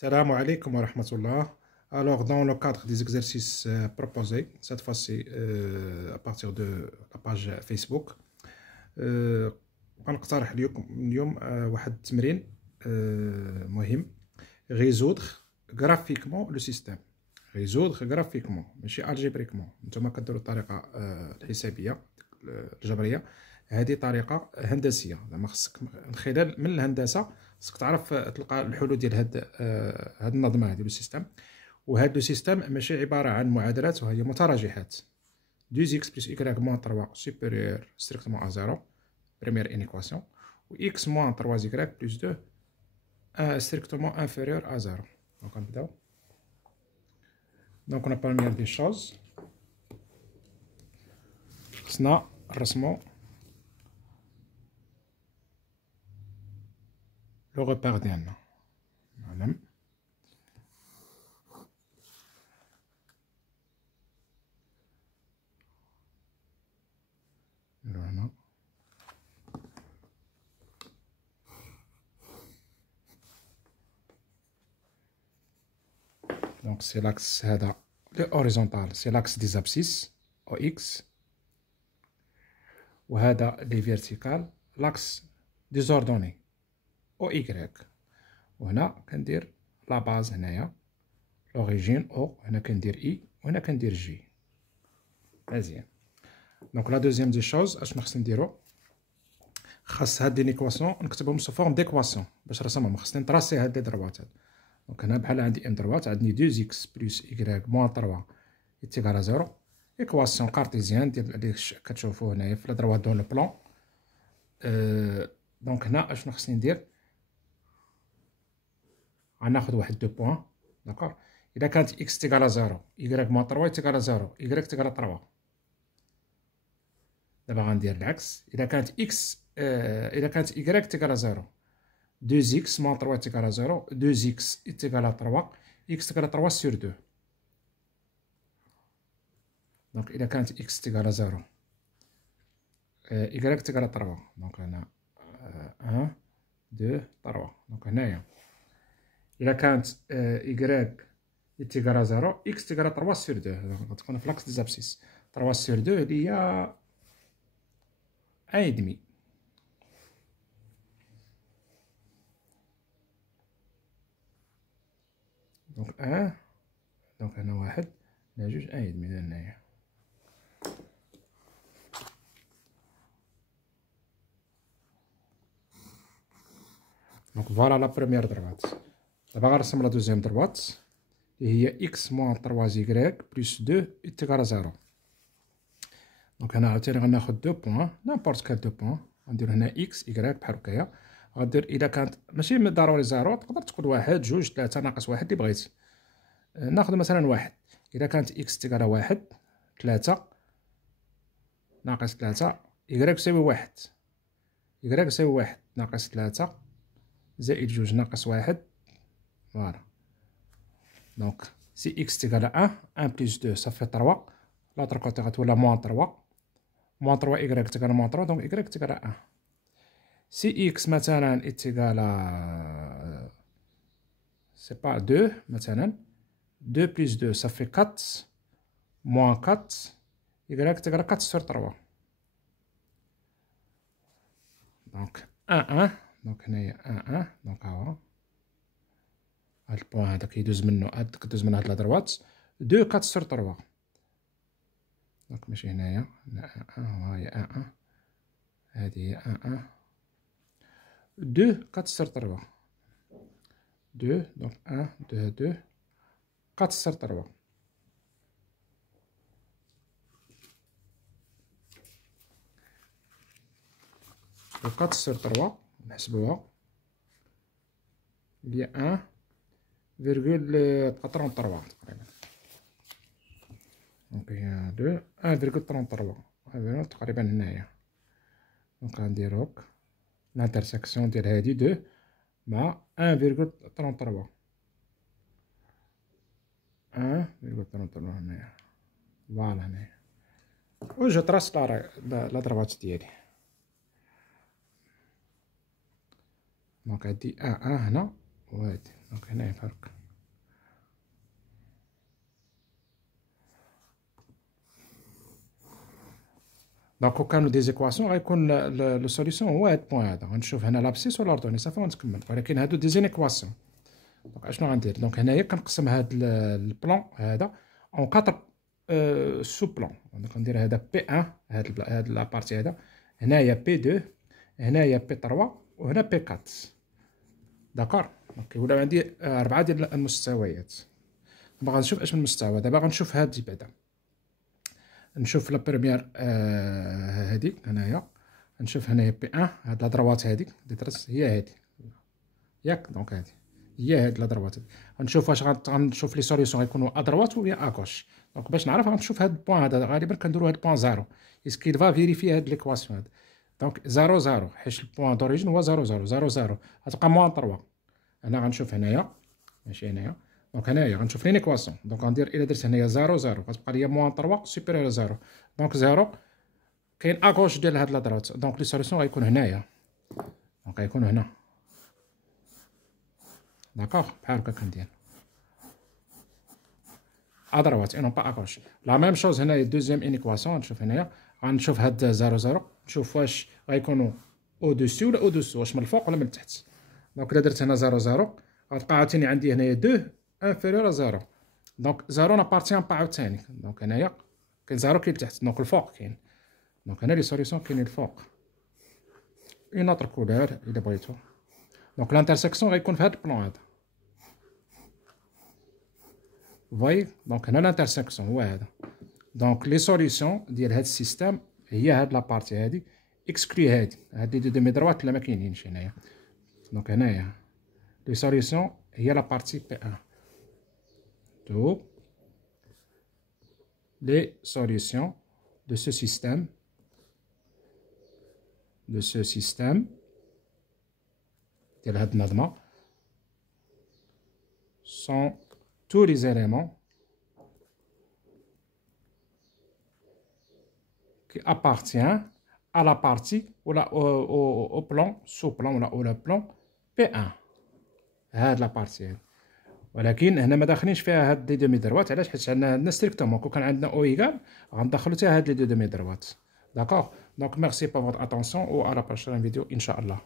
Salam alaikum wa rahmatullah. Alors, dans le cadre des exercices proposés, cette fois-ci à partir de la page Facebook, غنقترح لكم اليوم واحد التمرين مهم. résoudre graphiquement le système. résoudre graphiquement ماشي algébriquement. نتوما كديروا الطريقة الحسابية الجبرية، هذه طريقة هندسية، زعما خصك من خلال من الهندسة خصك تعرف تلقى الحلول ديال هاد النظمة هذه لو سيستم. وهاد لو سيستم ماشي عبارة عن معادلات وهي متراجحات. 2x plus y moins 3 supérieur strictement à 0 première inéquation, ou x moins 3y plus 2 strictement inférieur à 0. Donc on peut. Donc on a première des choses. خصنا نرسمو لو غوبير ديالنا. معلم هنا donc c'est l'axe هذا le horizontal c'est l'axe des abscisses au x، وهذا لي فيرتيكال l'axe des ordonnées او y، وهنا كندير لا باز هنايا لوريجين او، هنا كندير اي وهنا كندير جي. مزيان. دونك لا دوزيام دي شوز اشنو خصني نديرو، خاص هاد لينيكواسيون نكتبهم سو فورم ديكواسيون باش نرسمهم. خصني نطراسي هاد لي ضربات هاد. دونك هنا بحال عندي ام ضربات، عندي 2x بلس y موان 3 يتيكال 0، ايكواسيون كارتيزيان ديال اللي كتشوفوه هنايا في الضربات دون لو بلون. دونك هنا اشنو خصني ندير، غناخد واحد دو بوان. داكوغ، اذا كانت اكس تيكال 0 y موان 3 تيكال 0 y تيكال 3. دابا غندير العكس، اذا كانت اكس اذا كانت y تيكال 0 2x موان 3 تيكال 0 2x تيكال 3 x تيكال 3 سور 2. دونك اذا كانت x تيكال 0 y تيكال 3، دونك هنا 1 2 3. دونك هنايا إلا كانت y تيكال 0 x تيكال 3 سور 2، غتكون في لاكس دي زابسيس 3 سور 2 اللي هي 1,5. دونك دونك هنا 1 هنا 2 1,5 هنايا. دونك فوالا لا بروميير ضربات. دابا غنرسم لا دوزيام ضربات اللي هي x موان 3y بلس 2 تيكال 0. دونك هنا عاوتاني غناخد دو بوان نيمبورت كال دو بوان، غندير هنا x y بحال هكايا. غدير اذا كانت ماشي ضروري 0، تقدر تكون 1 2 3 ناقص 1 اللي بغيتي. ناخد مثلا 1، اذا كانت x تيكال 1 3 ناقص 3 y يساوي 1 y يساوي 1 ناقص 3 زائد 2 ناقص 1. فوالا. دونك سي x تيكال 1 بلس 2 صافي 3، لاطر كوتي غتولى موان 3 موان 3 y تيكال موان 3، دونك y تيكال 1. سي x مثلا تيكال سي با 2 مثلا 2 بلس 2 صافي 4 موان 4 y تيكال 4 سور 3. دونك 1 دونك هنايا 1 دونك ها هو هاد البوان هذا كيدوز منو كدوز من هاد الضربات 2 4 سور 3. دونك ماشي هنايا 1 هي 1 هادي هي 1 2 4 سور 3 2. دونك 1 2 2 4 سور 3. دونك 4 سور 3 نحسبوها اللي هي 1,33 تقريبا. دونك هي 2 1,33 تقريبا هنايا. دونك غندير هوك لانترسيكسيون ديال هادي 2 مع 1,33 1,33 هنايا. فوالا هنايا و جو تراس لا ضربات ديالي. دونك عندي 1 هنا وهادي. دونك هنايا الفرق. دونك كون كانوا دي زيكواسيون غيكون لو سوليسيون هو هاد البوان هذا. غنشوف هنا لابسيس ولاردوني صافي غنتكمل. ولكن هادو دي زينيكواسيون. دونك اشنو غندير؟ دونك هنايا كنقسم هاد البلان هذا اون 4 سو بلان. دونك غندير هذا بي 1 هاد لابارتي هذا، هنايا بي 2، هنايا بي 3، وهنا بي 4. داكور. دونك ولاو عندي 4 ديال المستويات. دابا غنشوف اش من مستوى. دابا غنشوف هادي بعدا، نشوف لا بروميير هادي هنايا، نشوف هنايا بي 1 هاد لا دروات هادي ديترس هي هادي ياك. دونك هادي هي هاد لا دروات. غنشوف واش غنشوف لي سوليسيون غيكونوا ادروات ولا اكوش. دونك باش نعرف غنشوف هاد البوان هذا غالبا كنديرو هاد البوان زيرو. اسكيل فا فيريفي هاد ليكواسيون هاد. دونك 0 0 حيت البوان دوريجين هو 0 0 0 0 غتبقى موان 3. هنا غنشوف هنايا ماشي هنايا. دونك هنايا غنشوف لينيكواسيون. دونك غندير الا درت هنايا 0 0 غتبقى ليا موان 3 سوبيريور 0. دونك 0 كاين اكوش ديال هاد لادروات. دونك لي سوليسيون غيكون هنايا. دونك غيكون هنا. داكوغ بحال هكا كندير ادروات اي نون با اكوش. لا ميم شوز هنايا دوزيام انيكواسيون. نشوف هنايا غنشوف هاد 0 0 نشوف واش غيكونوا او دوسي ولا او دوسو، واش من الفوق ولا من التحت. دونك الا درت هنا 0 0 غتبقى عاوتاني عندي هنايا 2 انفيريور 0. دونك 0 نابارتيان با عاوتاني. دونك هنايا كاين 0 كاين لتحت. دونك الفوق كاين. دونك هنا لي سوليسيون كاينين الفوق. اون اوتر كولور الا بغيتو. دونك لانترسيكسيون غيكون في هاد البلان هذا. فواي. دونك هنا لانترسيكسيون هو هذا. دونك لي سوليسيون ديال هاد السيستيم هي هاد لابارتي هادي اكسكلي هادي. هاد لي دو ديمي دروات لا ما كاينينش هنايا. دونك هنايا لي سوليسيون هي لابارتي بي 1. Tous les solutions de ce système ديال هاد النظمة sont tous les éléments qui appartiennent à la partie ou au plan sous-plan ou le plan P1. هاد لا بارتي هاد. ولكن هنا ما داخلينش فيها هاد لي دومي دروات. علاش؟ حيت عندنا ستريكتومون كون كان عندنا او ايكال غندخلو حتى هاد لي دومي دروات. داكوغ. دونك ميرسي بور فوتر اتونسيون و على بروشين فيديو ان شاء الله.